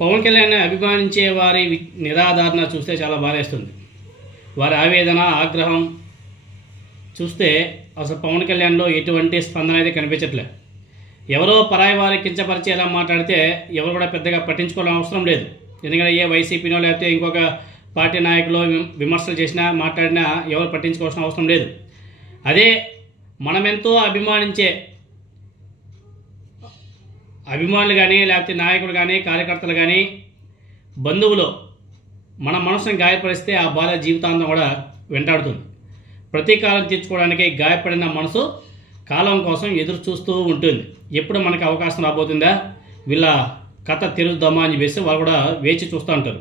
పవన్ కళ్యాణ్ అభిమానించే వారి నిరాధారణ చూస్తే చాలా బాధేస్తుంది. వారి ఆవేదన, ఆగ్రహం చూస్తే అసలు పవన్ కళ్యాణ్లో ఎటువంటి స్పందన అయితే కనిపించట్లేదు. ఎవరో పరాయి వారి కించపరిచేలా మాట్లాడితే ఎవరు కూడా పెద్దగా పట్టించుకోవాలని అవసరం లేదు. ఎందుకంటే ఏ వైసీపీనో లేకపోతే ఇంకొక పార్టీ నాయకులు విమర్శలు చేసినా మాట్లాడినా ఎవరు పట్టించుకోవాల్సిన అవసరం లేదు. అదే మనమెంతో అభిమానించే అభిమానులు కానీ లేకపోతే నాయకులు కానీ కార్యకర్తలు కానీ బంధువులు మన మనసును గాయపరిస్తే ఆ బాధ జీవితాంతం కూడా వెంటాడుతుంది. ప్రతీకారం తీర్చుకోవడానికి గాయపడిన మనసు కాలం కోసం ఎదురు చూస్తూ ఉంటుంది. ఎప్పుడు మనకి అవకాశం రాబోతుందా, వీళ్ళ కథ తెరుద్దామా అని చెప్పేసి వాళ్ళు కూడా వేచి చూస్తూ ఉంటారు.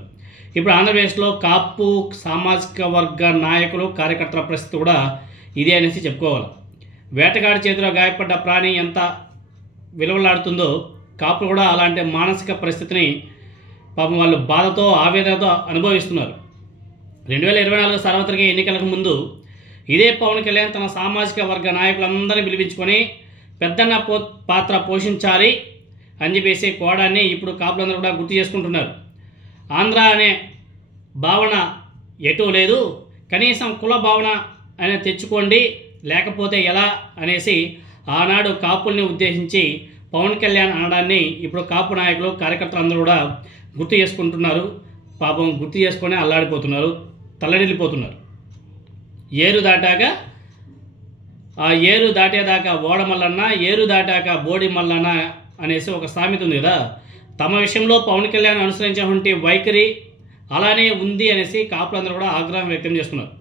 ఇప్పుడు ఆంధ్రప్రదేశ్లో కాపు సామాజిక వర్గ నాయకులు కార్యకర్తల పరిస్థితి కూడా ఇదే అనేసి చెప్పుకోవాలి. వేటగాడి చేతిలో గాయపడ్డ ప్రాణి ఎంత విలువలాడుతుందో కాపులు కూడా అలాంటి మానసిక పరిస్థితిని పాపం వాళ్ళు బాధతో ఆవేదనతో అనుభవిస్తున్నారు. 2024 సార్వత్రిక ఎన్నికలకు ముందు ఇదే పవన్ కళ్యాణ్ తన సామాజిక వర్గ నాయకులందరినీ పిలిపించుకొని పెద్దన్న పాత్ర పోషించాలి అని చెప్పేసి కోడాన్ని ఇప్పుడు కాపులందరూ కూడా గుర్తు చేసుకుంటున్నారు. ఆంధ్ర అనే భావన ఎటూ లేదు, కనీసం కుల భావన అనేది తెచ్చుకోండి, లేకపోతే ఎలా అనేసి ఆనాడు కాపుల్ని ఉద్దేశించి పవన్ కళ్యాణ్ అనడాన్ని ఇప్పుడు కాపు నాయకులు కార్యకర్తలు కూడా గుర్తు చేసుకుంటున్నారు. పాపం గుర్తు చేసుకొని అల్లాడిపోతున్నారు, తల్లడిల్లిపోతున్నారు. ఏరు దాటేదాకా ఓడమల్లన్న, ఏరు దాటాక బోడి మల్లన్న అనేసి ఒక సామెత ఉంది కదా. తమ విషయంలో పవన్ కళ్యాణ్ అనుసరించినటువంటి వైఖరి అలానే ఉంది అనేసి కాపులందరూ కూడా ఆగ్రహం వ్యక్తం చేస్తున్నారు.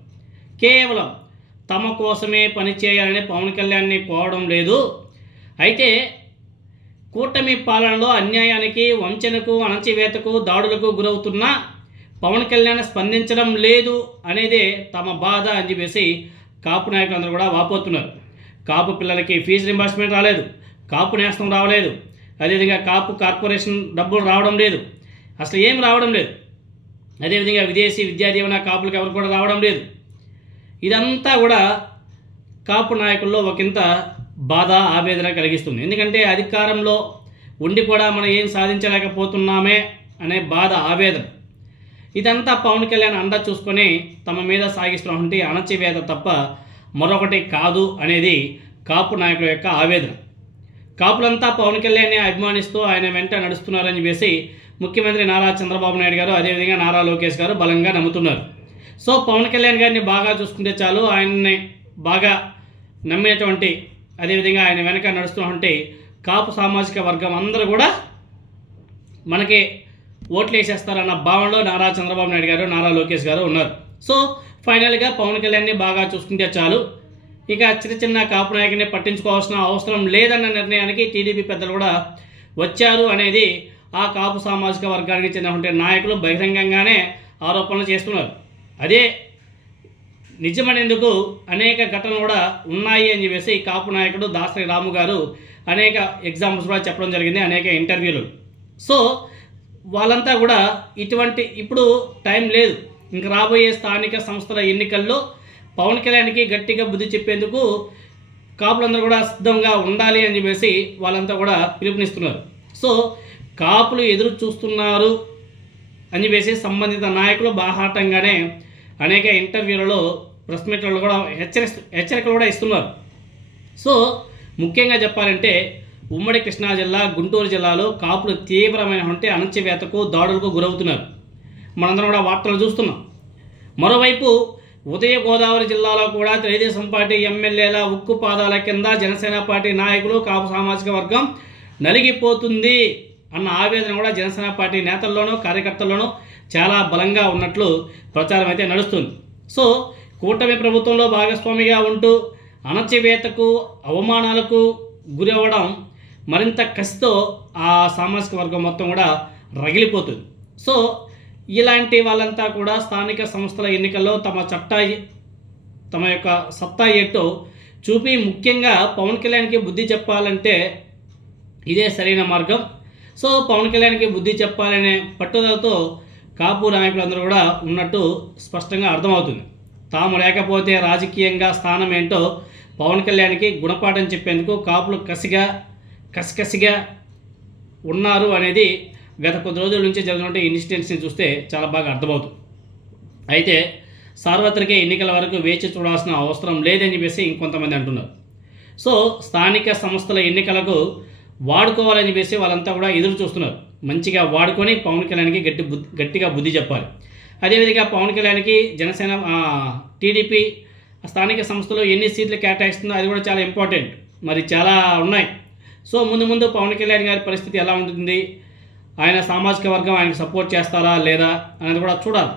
కేవలం తమ కోసమే పనిచేయాలని పవన్ కళ్యాణ్ని కోవడం లేదు. అయితే కూటమి పాలనలో అన్యాయానికి, వంచనకు, అణచివేతకు, దాడులకు గురవుతున్న పవన్ కళ్యాణ్ స్పందించడం లేదు అనేదే తమ బాధ అని చెప్పేసి కాపు నాయకులందరూ కూడా వాపోతున్నారు. కాపు పిల్లలకి ఫీజు రింబర్స్మెంట్ రాలేదు, కాపు నేస్తం రావలేదు, అదేవిధంగా కాపు కార్పొరేషన్ డబ్బులు రావడం లేదు, అసలు ఏం రావడం లేదు. అదేవిధంగా విదేశీ విద్యా దీవెన కాపులకు ఎవరు కూడా రావడం లేదు. ఇదంతా కూడా కాపు నాయకుల్లో ఒకంత బాధ, ఆవేదన కలిగిస్తుంది. ఎందుకంటే అధికారంలో ఉండి కూడా మనం ఏం సాధించలేకపోతున్నామే అనే బాధ, ఆవేదన, ఇదంతా పవన్ కళ్యాణ్ అండ చూసుకొని తమ మీద సాగిస్తున్నటువంటి అణచివేత తప్ప మరొకటి కాదు అనేది కాపు నాయకుల యొక్క ఆవేదన. కాపులంతా పవన్ కళ్యాణ్ని అభిమానిస్తూ ఆయన వెంట నడుస్తున్నారని చెప్పేసి ముఖ్యమంత్రి నారా చంద్రబాబు నాయుడు గారు, అదేవిధంగా నారా లోకేష్ గారు బలంగా నమ్ముతున్నారు. సో పవన్ కళ్యాణ్ గారిని బాగా చూసుకుంటే చాలు, ఆయన్ని బాగా నమ్మినటువంటి, అదేవిధంగా ఆయన వెనక నడుస్తున్నటువంటి కాపు సామాజిక వర్గం అందరూ కూడా మనకి ఓట్లు వేసేస్తారన్న భావనలో నారా చంద్రబాబు నాయుడు గారు, నారా లోకేష్ గారు ఉన్నారు. సో ఫైనల్గా పవన్ కళ్యాణ్ని బాగా చూసుకుంటే చాలు, ఇక చిన్న కాపు నాయకుని పట్టించుకోవాల్సిన అవసరం లేదన్న నిర్ణయానికి టీడీపీ పెద్దలు కూడా వచ్చారు అనేది ఆ కాపు సామాజిక వర్గానికి చెందినటువంటి నాయకులు బహిరంగంగానే ఆరోపణలు చేస్తున్నారు. అదే నిజమనేందుకు అనేక ఘటనలు కూడా ఉన్నాయి అని చెప్పేసి కాపు నాయకుడు దాసరి రాము గారు అనేక ఎగ్జాంపుల్స్ కూడా చెప్పడం జరిగింది, అనేక ఇంటర్వ్యూలు. సో వాళ్ళంతా కూడా ఇప్పుడు టైం లేదు, ఇంక రాబోయే స్థానిక సంస్థల ఎన్నికల్లో పవన్ కళ్యాణ్కి గట్టిగా బుద్ధి చెప్పేందుకు కాపులందరూ కూడా సిద్ధంగా ఉండాలి అని చెప్పేసి వాళ్ళంతా కూడా పిలుపునిస్తున్నారు. సో కాపులు ఎదురు చూస్తున్నారు అని చెప్పేసి సంబంధిత నాయకులు బాహాటంగానే అనేక ఇంటర్వ్యూలలో, ప్రెస్ మీట్లలో కూడా హెచ్చరికలు కూడా ఇస్తున్నారు. సో ముఖ్యంగా చెప్పాలంటే ఉమ్మడి కృష్ణా జిల్లా, గుంటూరు జిల్లాలో కాపులు తీవ్రమైనటువంటి అణచివేతకు, దాడులకు గురవుతున్నారు. మనందరం కూడా వార్తలు చూస్తున్నాం. మరోవైపు ఉదయ గోదావరి జిల్లాలో కూడా తెలుగుదేశం పార్టీ ఎమ్మెల్యేల ఉక్కు పాదాల కింద జనసేన పార్టీ నాయకులు, కాపు సామాజిక వర్గం నలిగిపోతుంది అన్న ఆవేదన కూడా జనసేన పార్టీ నేతల్లోనూ కార్యకర్తల్లోనూ చాలా బలంగా ఉన్నట్లు ప్రచారం అయితే నడుస్తుంది. సో కూటమి ప్రభుత్వంలో భాగస్వామిగా ఉంటూ అణచివేతకు, అవమానాలకు గురి అవ్వడం మరింత కసితో ఆ సామాజిక వర్గం మొత్తం కూడా రగిలిపోతుంది. సో ఇలాంటి వాళ్ళంతా కూడా స్థానిక సంస్థల ఎన్నికల్లో తమ యొక్క సత్తా ఏంటో చూపి ముఖ్యంగా పవన్ కళ్యాణ్కి బుద్ధి చెప్పాలంటే ఇదే సరైన మార్గం. సో పవన్ కళ్యాణ్కి బుద్ధి చెప్పాలనే పట్టుదలతో కాపు నాయకులందరూ కూడా ఉన్నట్టు స్పష్టంగా అర్థమవుతుంది. తాము లేకపోతే రాజకీయంగా స్థానం ఏంటో పవన్ కళ్యాణ్కి గుణపాఠం చెప్పేందుకు కాపులు కసిగా ఉన్నారు అనేది గత కొద్ది రోజుల నుంచి జరుగుతున్న ఇన్సిడెంట్స్ని చూస్తే చాలా బాగా అర్థమవుతుంది. అయితే సార్వత్రిక ఎన్నికల వరకు వేచి చూడాల్సిన అవసరం లేదని చెప్పేసి ఇంకొంతమంది అంటున్నారు. సో స్థానిక సంస్థల ఎన్నికలకు వాడుకోవాలని చెప్పేసి వాళ్ళంతా కూడా ఎదురు చూస్తున్నారు. మంచిగా వాడుకొని పవన్ కళ్యాణ్కి గట్టిగా బుద్ధి చెప్పాలి. అదేవిధంగా పవన్ కళ్యాణ్కి జనసేన టీడీపీ స్థానిక సంస్థలో ఎన్ని సీట్లు కేటాయిస్తుందో అది కూడా చాలా ఇంపార్టెంట్. మరి చాలా ఉన్నాయి. సో ముందు పవన్ కళ్యాణ్ గారి పరిస్థితి ఎలా ఉంటుంది, ఆయన సామాజిక వర్గం ఆయనకు సపోర్ట్ చేస్తారా లేదా అనేది కూడా చూడాలి.